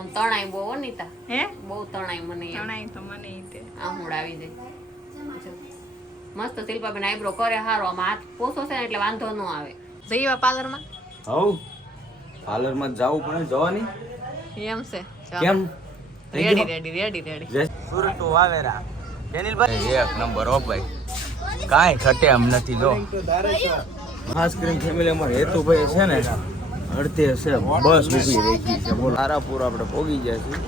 મને તણાઈ બહુ અનિતા હે બહુ તણાઈ મને તણાઈ તો મને તે આમૂડ આવી જાય મસ્ત શિલ્પાબેન આઈબ્રો કરે હારો આમાં હાથ પોસો છે ને એટલે વાંધો ન આવે જઈએ પાર્લરમાં હવ પાર્લર માં જાવું પણ જવાની એમ છે કેમ ready ready ready ready Surat વાવેરા ડેનિલભાઈ એક નંબર હો ભાઈ કાંઈ ઘટે એમ નથી જો ખાસ કરીને ફેમિલી અમાર હેતુભાઈ છે ને અડધે છે બસ ઊભી રાખી છે બોલ તારાપુર આપણે પોગી જાય છે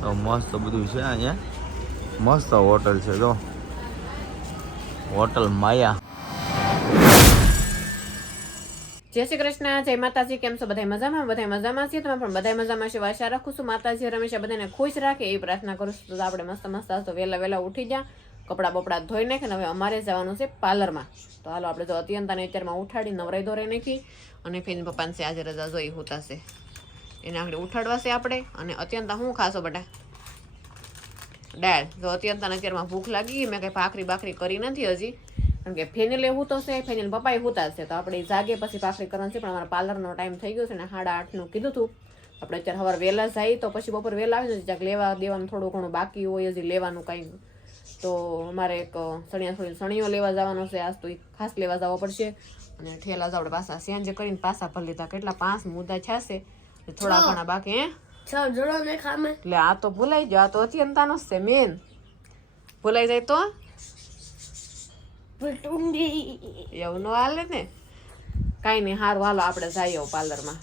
તો મસ્ત બધું છે અહીંયા મસ્ત હોટલ છે જો હોટલ માયા જય શ્રી કૃષ્ણ જય માતાજી કેમ છો બધા મજામાં છીએ તમે પણ બધા મજામાં છો આશા રાખું છું માતાજી હંમેશા બધાને ખુશ રાખે એ પ્રાર્થના કરું છું તો આપણે મસ્ત તો વહેલા ઉઠી જા કપડાં બપડા ધોઈ નાખે હવે અમારે જવાનું છે પાર્લરમાં તો હાલો આપણે જો અત્યંતાને અત્યારમાં ઉઠાડી નવરાઈ ધોરાઈ નાખી અને ફેન પપ્પાને છે આજે રજા જોઈ હોતાશે એને આગળ ઉઠાડવાશે આપણે અને અત્યંતા શું ખાશો બેટા દાળ જો અત્યંતાને અત્યારમાં ભૂખ લાગી મેં કંઈ ભાખરી કરી નથી હજી કારણ કે ફેનિલે હું તો છે ફેનિલ પપ્પાએ હુતા છે તો આપણે જાગે પછી ભાખરી કરવાની છે પણ અમારા પાર્લરનો ટાઈમ થઈ ગયો છે ને 8:30નું કીધું હતું આપણે અત્યારે સવારે વહેલા જઈએ તો પછી બપોર વહેલા આવીને જ્યાંક લેવા દેવાનું થોડું ઘણું બાકી હોય હજી લેવાનું કાંઈ તો અમારે એક સણિયો લેવા જવાનો છે આજ તો ખાસ લેવા જવો પડશે અને ઠેલા જ આપણે પાછા સેન્જ કરીને પાછા ભરી લીધા કેટલા 5 મુદ્દા છાશે થોડા ઘણા બાકી એટલે આ તો ભૂલાઈ જાય આ તો અત્યંતાનો જ છે મેન ભૂલાઈ જાય તો એવું ન હાલે ને કાંઈ નહીં સારું હાલો આપણે જઈએ પાર્લરમાં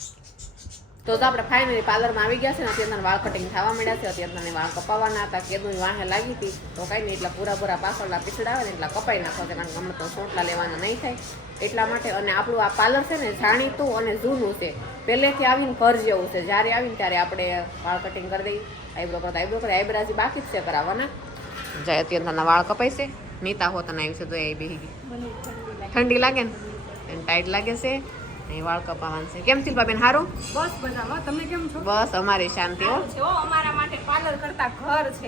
તો આપણે ફાઇનલી પાર્લરમાં આવી ગયા છે ને અત્યારે વાળ કટિંગ થવા માંડ્યા છે અત્યારે વાળ કપાવવાના હતા કેદું વાહે લાગી હતી તો કાંઈ નહીં એટલા પૂરા પાછળના પીછડા આવે ને એટલા કપાઈ નાખો કારણ કે હમણાં તો સોટલા લેવાના નહીં થાય એટલા માટે અને આપણું આ પાર્લર છે ને જાણીતું અને જૂનું છે પહેલેથી આવીને ઘર જેવું છે જ્યારે આવીને ત્યારે આપણે વાળ કટિંગ કરી દઈએ આઈબ્રો કરી આઈબ્રાજી બાકી જ છે કરાવવાના જાય અત્યારના વાળ કપાય છે નીતા હોતને આવી છે તો એ બેહી ગઈ ઠંડી લાગે ને એને ટાઈટ લાગે છે એ વાળ કપાવાનું છે કેમ શિલ્પાબેન સારું બસ બધા તમે કેમ છો બસ અમારી શાંતિ હો અમારા માટે પાર્લર કરતા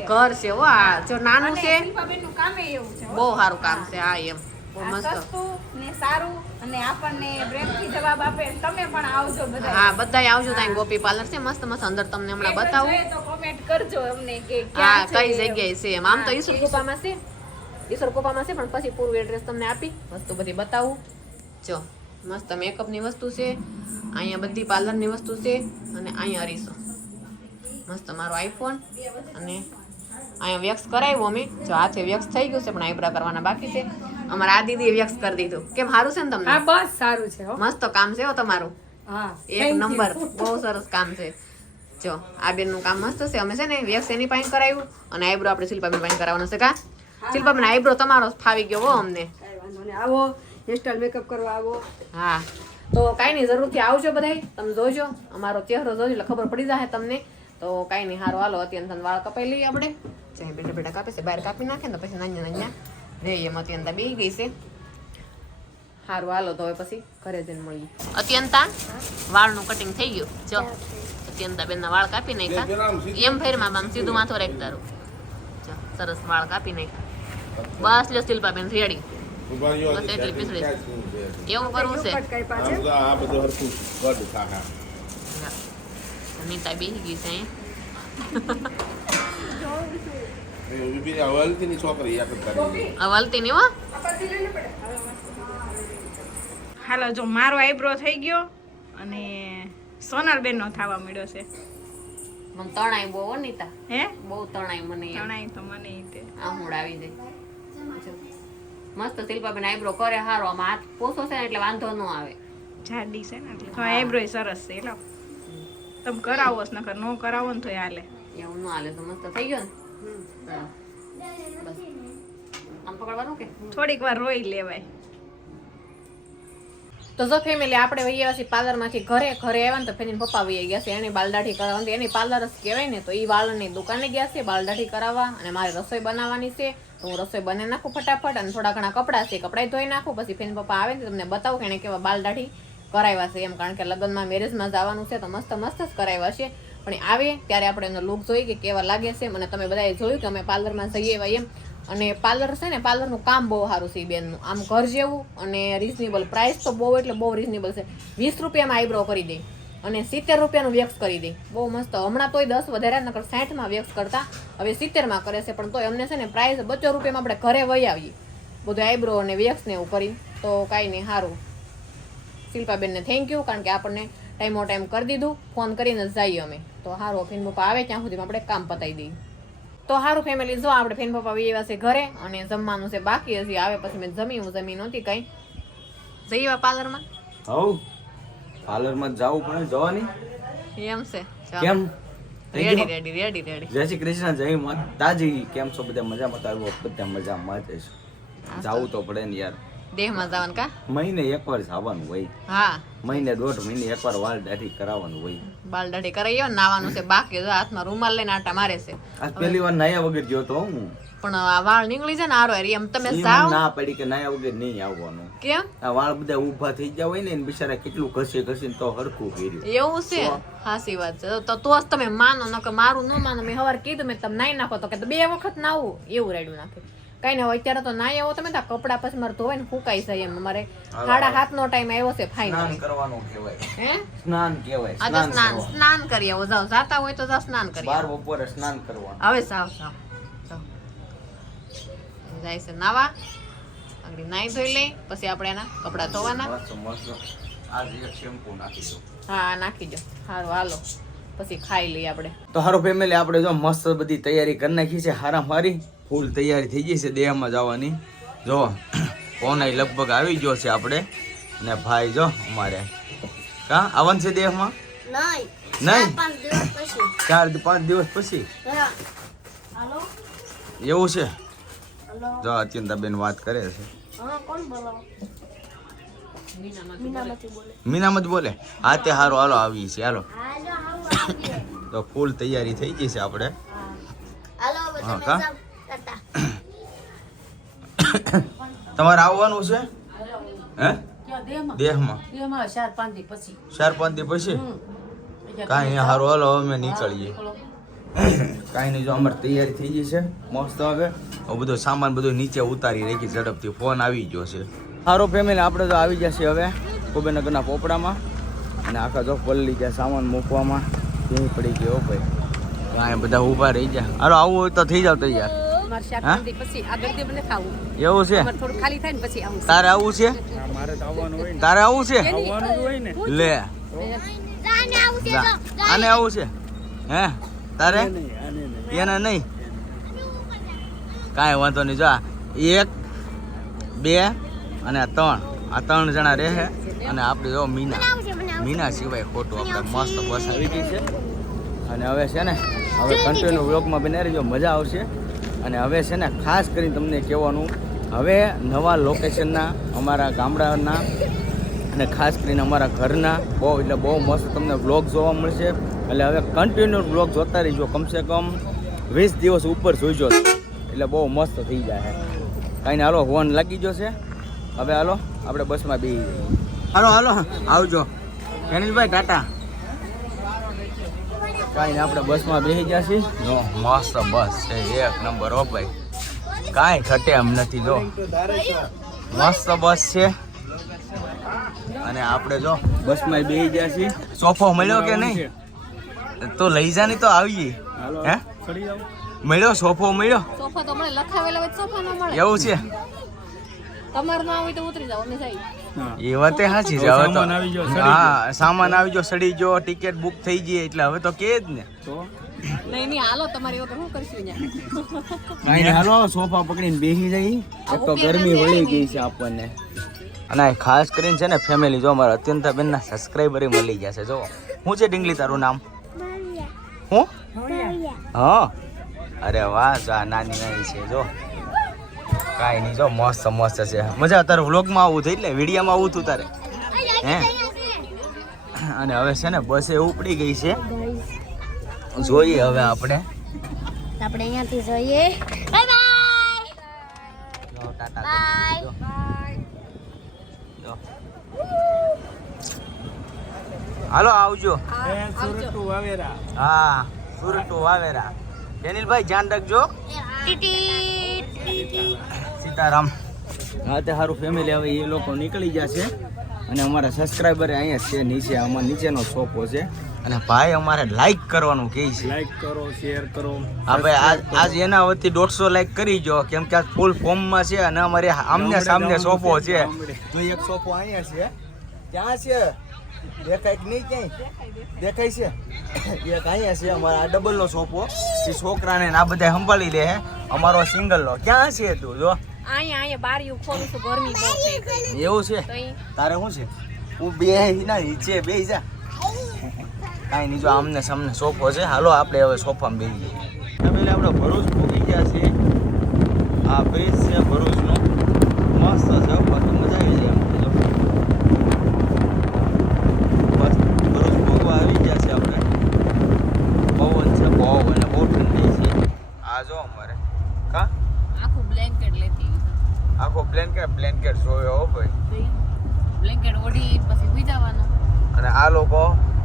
ઘર છે હો આ જો નાનું છે શિલ્પાબેનનું કામ એવું છે બહુ સારું કામ છે હા એમ બહુ મસ્ત સસ્તું ને સારું અને આપણને પ્રેમથી જવાબ આપે તમે પણ આવજો બધા હા બધાય આવજો ત્યાં ગોપી પાર્લર છે મસ્ત અંદર તમને હમણાં બતાવું તો કોમેન્ટ કરજો અમને કે હા કઈ જગ્યાએ છે એમ આમ તો ઈસુર કૃપામાં છે પણ પછી પૂરું એડ્રેસ તમને આપી વસ્તુ બધી બતાવું જો મસ્ત મેકઅપની વસ્તુ છે અહીંયા બધી પાર્લરની વસ્તુ છે અને અહીંયા અરીસો મસ્ત મારો આઈફોન અને અહીંયા વેક્સ કરાવ્યું અમે જો હાથે વેક્સ થઈ ગયું છે પણ આઈબ્રા કરવાના બાકી છે અમારા આ દીદીએ વેક્સ કરી દીધું કેમ સારું છે ને તમને હા બસ સારું છે મસ્ત કામ છે હો તમારું હા એક નંબર બહુ સરસ કામ છે જો આ બેનનું કામ મસ્ત છે અમે છે ને વેક્સ એની પાસે કરાવ્યું અને આઈબ્રો આપણે શિલ્પાબેન પાસે કરાવવાનો છે કા શિલ્પાબેન આઈબ્રો તમારો ફાવી ગયો હો અમને આવો હેરસ્ટાઈલ મેકઅપ કરવા આવો હા તો કાંઈ નહીં જરૂરથી આવજો બધાય તમે જોજો અમારો ચહેરો જોજો એટલે ખબર પડી જાય તમને તો કાંઈ નહીં સારું હાલો અત્યંત વાળ કપાઈ લઈએ આપણે ચાહે બેઠા કાપે છે બહાર કાપી નાખે ને પછી નાના રે એમ અત્યંતા બેસી ગઈ છે સારું હાલો તો હવે પછી ઘરે જઈને મળીએ અત્યંતા વાળનું કટિંગ થઈ ગયું જો અત્યંતા બેનના વાળ કાપી નાખ્યા એમ ફેરમાં આમ સીધું માથો રાખ તારું જો સરસ વાળ કાપી નાખ્યા બસ લ્યો શિલ્પાબેન રેડી બસ એટલી પીસડી એવું કરવું છે નીતા બેસી ગઈ છે અવલતી ની હો હાલો જો મારો આઈબ્રો થઈ ગયો અને સોનલબેન નો થવા મળ્યો છે મને તણાઈ બહુ નીતા હે બહુ તણાઈ મને તણાઈ તો મને તે આમૂડ આવી જાય મસ્ત શિલ્પાબેન આઈબ્રો કરે હારો આમાં હાથ પોસો છે ને એટલે વાંધો ન આવે જાડી છે ને એટલે તો આઈબ્રો સરસ છે એટલે તમે કરાવો જ નકર નો કરાવો ને તો હાલે એવું ન હાલે તો મસ્ત થઈ ગયો ને બસ આમ પકડવાનું કે થોડીક વાર રોઈ લેવાય તો જો ફેમિલી આપણે વહી આવ્યા છીએ પાર્લરમાંથી ઘરે આવ્યા ને તો ફેરીને પપ્પા વહી ગયા છે એની બાલદાઢી કરાવવાની એની પાર્લર જ કહેવાય ને તો એ વાળની દુકાને ગયા છે બાલદાઢી કરાવવા અને મારે રસોઈ બનાવવાની છે તો હું રસોઈ બનાવી નાખું ફટાફટ અને થોડા ઘણા કપડાં છે કપડાં ધોઈ નાખું પછી ફેન પપ્પા આવે ને તમને બતાવું કે એને કેવા બાલદાઢી કરાવ્યા છે એમ કારણ કે લગ્નમાં મેરેજમાં જવાનું છે તો મસ્ત જ કરાવ્યા છે પણ આવે ત્યારે આપણે એનો લુક જોઈ કે કેવા લાગે છે મને તમે બધાએ જોયું કે અમે પાર્લરમાં જઈએ એવા એમ અને પાર્લર છે ને પાર્લરનું કામ બહુ સારું છે બેનનું આમ ઘર જેવું અને રિઝનેબલ પ્રાઇસ તો બહુ એટલે બહુ રિઝનેબલ છે 20 રૂપિયામાં આઈબ્રો કરી દે અને 70 રૂપિયાનું વેક્સ કરી દે. બહુ મસ્ત. હમણાં તોય 10 વધારે નકર 60 વેક્સ કરતા હવે 70 કરે છે, પણ તોય અમને છે ને પ્રાઇસ 200 રૂપિયામાં આપણે ઘરે વહી આવીએ બધું આઈબ્રો અને વેક્સ ને એવું કરી. તો કાંઈ નહીં, સારું. શિલ્પાબેનને થેન્ક યુ, કારણ કે આપણને ટાઈમો ટાઈમ કરી દીધું. ફોન કરીને જ જઈએ અમે. તો સારું, ફેન પપ્પા આવે ત્યાં સુધીમાં આપણે કામ પતાવી દઈએ. તો સારું ફેમિલી, જો આપણે ફેન પપ્પા એવા છે ઘરે અને જમવાનું છે બાકી. હજી આવે પછી મેં જમી નહોતી કઈ. જઈએ પાર્લરમાં. હવ પાર્લરમાં જવું પણ જવાની એમ છે. કેમ? રેડી. જય શ્રી કૃષ્ણ, જય માતાજી. કેમ છો બધા? મજામાં? તારું બધા મજામાં જ છે. જાવું તો પડે ને યાર. દેહમાં જવાનું કા? મહિને એકવાર જવાનું હોય. હા, મહિને 1.5 મહિને એકવાર વાળ દાઢી કરાવવાનું હોય. બાલ દાઢી કરાવી નાવાનું છે બાકી. જો હાથમાં રૂમાલ લઈને આટા મારે છે. આજ પહેલી વાર નાયા વગર ગયો તો હું. પણ આ વાળ નીકળી જાય ને આરો એમ તમે ઈ મને જાવ. ના પડી કે નાયા વગર નહીં આવવાનું. કેમ? આ વાળ બધા ઊભા થઈ ગયા હોય ને એને બિચારા કેટલું ઘસીને તો હરખું કર્યું. એવું છે? હાસી વાત છે. તો જ તમે માનો, નકર મારું ન માનો. મેં સવારે કીધું મેં તમે નાઈ નાખો તો કે 2 વખત નાવું એવું રેડું નાખે. કઈ ને અત્યારે તો નાઈ આવો તમે, કપડા પછી મારે ધોવાય ને ફૂકાઈ જાય એમ. મારે 7:30 નો ટાઈમ આવ્યો છે ફાઇનલ. સ્નાન કરવાનું કહેવાય. હે? સ્નાન કહેવાય. આ તો સ્નાન કરી આવો. જાઓ, જાતા હોય તો જાઓ સ્નાન કરી આવો. 12 બપોરે સ્નાન કરવાનું. હવે જાઓ. જાય છે નાવા. આગળ નાઈ ધોઈ લઈ પછી આપણે એના કપડા ધોવાના. મસ્ત. આજ એક શેમ્પુ નાખી દો. હા, નાખી દો. સારું, હાલો પછી ખાઈ લઈએ આપણે. તો હારો ફેમિલી, આપણે જો મસ્ત બધી તૈયારી કરી નાખી છે. હારી ફૂલ તૈયારી થઈ ગઈ છે દેહમાં જવાની. જો ફોન લગભગ આવી ગયો છે આપણે. ને ભાઈ જો અમારે કા આવવાનું છે દેહમાં? નહીં, 4-5 દિવસ પછી. એવું છે? જો અત્યંતાબેન વાત કરે છે. મીનામત બોલે? હા તે હારો, હાલો આવી છે. હાલો તો ફૂલ તૈયારી થઈ ગઈ છે આપણે. હા કા તમારે આવવાનું છે? હે? દેહમાં 4-5 દી પછી? કાંઈ હારું, હાલો અમે નીકળીએ. કાંઈ નહીં, જો અમારે તૈયારી થઈ ગઈ છે મસ્ત. હવે બધો સામાન બધો નીચે ઉતારી રાખી ઝડપથી. ફોન આવી ગયો છે. સારો ફેમિલી, આપણે તો આવી જશે હવે કુબેરનગરના પોપડામાં. અને આખા જો પલ્લી ગયા સામાન મૂકવામાં. ભીંગ પડી ગયો ભાઈ. કાંઈ બધા ઊભા રહી ગયા. હાલો આવું હોય તો થઈ જાવ તૈયાર. એવું છે? તારે આવું છે? તારે આવું છે? લે આને આવું છે? હે તારે? એને નહીં? કાંઈ વાંધો નહીં. જો 1 2 અને 3 આ 3 જણા રહે. અને આપણે જો મીના સિવાય ખોટું આપણે મસ્ત બસ આવી ગઈ છે. અને હવે છે ને હવે કન્ટિન્યુ વ્લોગમાં બને રહેજો, મજા આવશે. અને હવે છે ને ખાસ કરીને તમને કહેવાનું, હવે નવા લોકેશનના અમારા ગામડાના અને ખાસ કરીને અમારા ઘરના બહુ મસ્ત તમને વ્લોગ જોવા મળશે. એટલે હવે કન્ટિન્યુ વ્લોગ જોતા રહીજો. કમસે કમ 20 દિવસ ઉપર જોઈજો એટલે બહુ મસ્ત થઈ જાય. કાંઈ હાલો, હોર્ન લાગી જશે. હવે હાલો આપણે બસમાં બેસી જઈએ. હાલો આવજો અનિલભાઈ, ટાટા. કાંઈ આપણે બસમાં બેસી જશે. જો મસ્ત બસ છે, 1 નંબર. હો ભાઈ, કાંઈ ઘટે એમ નથી. જો મસ્ત બસ છે. અને આપણે જો બસમાં બેસી જશે. સોફો મળ્યો કે નહીં? તો લઈ જા નહીં તો આવીએ. હે મળ્યો? સોફો મળ્યો? સોફા તો મને લખાવેલા હોય સોફા ન મળે. એવું છે? તમારે ના હોય તો ઉતરી જાવ ને જાય. એ વાત સાચી છે. હવે તો હા, સામાન આવી ગયો, સડી ગયો, ટિકિટ બુક થઈ ગઈ એટલે હવે તો કે જ ને. નહીં હાલો, તમારી વગર શું કરશું કાંઈ હાલો સોફા પકડીને બેસી જઈ. એક તો ગરમી વળી ગઈ છે આપણને. અને ખાસ કરીને છે ને ફેમિલી, જો અમારા અત્યંતાબેનના સબસ્ક્રાઈબર મળી જશે. જો શું છે ડીંગલી તારું નામ? હું? હા, અરે વાહ, જો આ નાની છે. જો કાંઈ નહીં, જો મસ્ત છે. મજા તારે વ્લોગમાં આવું થઈ એટલે વિડીયોમાં આવું હતું તારે. હે? અને હવે છે ને બસે ઉપડી ગઈ છે. જોઈએ હવે આપણે અહીંયાથી જોઈએ. Bye bye. હાલો આવજો. હા, સુરત ટુ વાવેરા. અનિલભાઈ ધ્યાન રાખજો. સીતારામ. હા તે સારું ફેમિલી, હવે એ લોકો નીકળી જશે. અને અમારા સબસ્ક્રાઈબર અહીંયા છે નીચે, આમાં નીચેનો સોફો છે. અને ભાઈ અમારે લાઈક કરવાનું કહે છે. લાઈક કરો, શેર કરો. હા ભાઈ, આજ એના વતી 150 લાઈક કરી જો, કેમ કે આજ ફૂલ ફોર્મમાં છે અને અમારે આમને સામને સોફો છે. જો એક સોફો અહીંયા છે, ક્યાં છે દેખાય કે નહીં? ક્યાંય દેખાય છે? એક અહીંયા છે અમારા આ ડબલ નો સોફો, એ છોકરાને આ બધા સંભાળી લે. અમારો સિંગલ નો ક્યાં છે? તું જો અહીંયા બારીઓ ખોલું છું, ગરમી બહુ થઈ ગઈ. એવું છે? તો ઈ તારે શું છે? હું બે ના નીચે બે જા, કાંઈ નહીં. જો આમને સામને સોફો છે. હાલો આપણે હવે સોફામાં બેસી જઈએ. એટલે આપણે ભરૂચ પહોંચી ગયા છીએ. આ બ્રિજ છે ભરૂચનો, મસ્ત છે, બાકી મજા આવી જાય. જો બસ ભરૂચ પહોંચવા આવી ગયા છે આપણે. પવન છે બહુ, અને બહુ ઠંડી છે. આ જો અમારે કા આખું બ્લેન્કેટ લેતી આખો બ્લેન્કેટ જોયો હો ભાઈ. બ્લેન્કેટ ઓઢી પછી સુઈ જવાનું. અને આ લોકો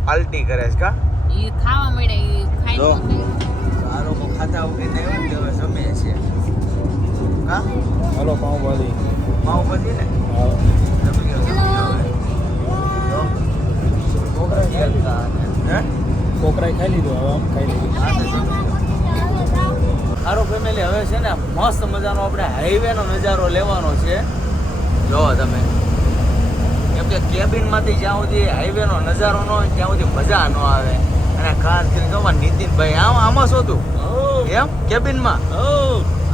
પાલ્ટી કરે છે કા? ઈ ખાવા મળે, ઈ જો ખાઈને આ લોકો ખાતા ઉગીને આવ્યા ને હવે જમે છે કા? હાલો પાઉંભાજી. માવું પછી ને હા. જમી ગયો. જો છોકરા ખેલતા હે કોકરાઈ ખાઈ લીધું, હવે આમ ખાઈ લીધું. સારો ફેમિલી, હવે છે ને મસ્ત મજાનો આપણે હાઈવેનો નજારો લેવાનો છે. જો તમે, કેમ કે કેબિનમાંથી જ્યાં સુધી હાઈવેનો નજારો ન હોય ત્યાં સુધી મજા ન આવે. અને ખાસ કરીને જોવા નીતિનભાઈ આમાં શું તું એમ કેબિનમાં?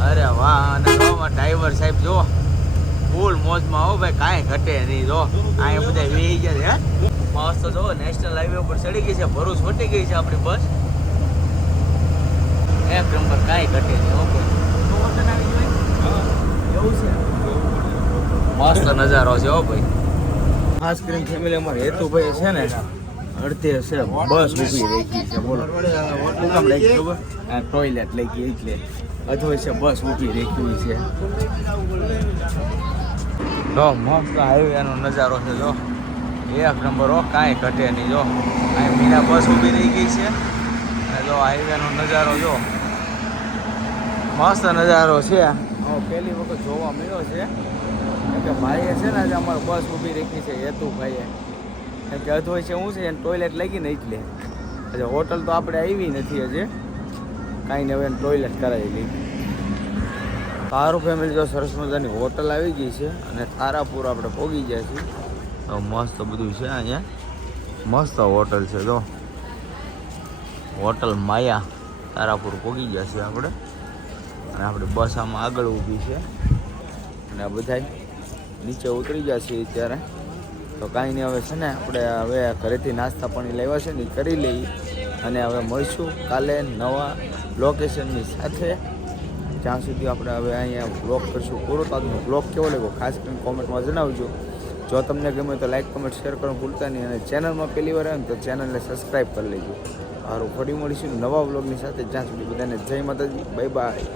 અરે વાહ. અને જોવામાં ડ્રાઈવર સાહેબ જો ફૂલ મોજમાં. હો ભાઈ, કાંઈ ઘટે નહીં. જો અહીંયા બધા વેહી ગયા છે. મસ્ત જો નેશનલ હાઈવે ઉપર ચડી ગઈ છે, ભરૂચ વટી ગઈ છે આપણી બસ. એક નંબર, કાંઈ ઘટે નહીં. ઓકે, એવું છે, મસ્ત નજારો છે હો ભાઈ. ખાસ કરીને ફેમિલી અમારે હેતુભાઈ છે ને અડધે છે બસ ઊભી રહી ગઈ છે. બોલો શું કામ લઈ ગઈ ખબર? આ ટોયલેટ લઈ ગઈ એટલે અથવા છે બસ ઊભી રહી ગઈ છે. જો મસ્ત હાઈવેનો નજારો છે. જો એક નંબર હો, કાંઈ ઘટે નહીં. જો અહીં મીના બસ ઊભી રહી ગઈ છે. અને જો હાઈવેનો નજારો જો મસ્ત નજારો છે. પહેલી વખત જોવા મળ્યો છે. કેમ કે ભાઈએ છે ને આજે અમારે બસ ઊભી રાખી છે હેતુભાઈએ. કેમ કે અધોય છે શું છે એને ટોયલેટ લાગી ને એટલે હજુ હોટલ તો આપણે આવી નથી હજી, કાંઈ ને હવે એને ટોયલેટ કરાવી લીધી. તારું ફેમિલી જો સરસ મજાની હોટલ આવી ગઈ છે અને તારાપુર આપણે પહોંચી ગયા છીએ. તો મસ્ત બધું છે અહીંયા, મસ્ત હોટલ છે. જો હોટલ માયા તારાપુર પહોંચી ગયા છે આપણે. અને આપણે બસ આમાં આગળ ઊભી છે અને આ બધા નીચે ઉતરી ગયા છીએ ત્યારે. તો કાંઈ નહીં, હવે છે ને આપણે હવે ઘરેથી નાસ્તા પાણી લેવા છે ને એ કરી લઈએ. અને હવે મળીશું કાલે નવા લોકેશનની સાથે. જ્યાં સુધી આપણે હવે અહીંયા બ્લોગ કરશું પૂરો. તો આજનો બ્લોગ કેવો લાગ્યો ખાસ કરીને કોમેન્ટમાં જણાવજો. જો તમને ગમે તો લાઈક કમેન્ટ શેર કરવાનું ભૂલતા નહીં. અને ચેનલમાં પહેલી વાર આવે ને તો ચેનલને સબસ્ક્રાઈબ કરી લેજો. સારું, ફરી મળીશું નવા બ્લોગની સાથે. જ્યાં સુધી બધાને જય માતાજી, બાય બાય.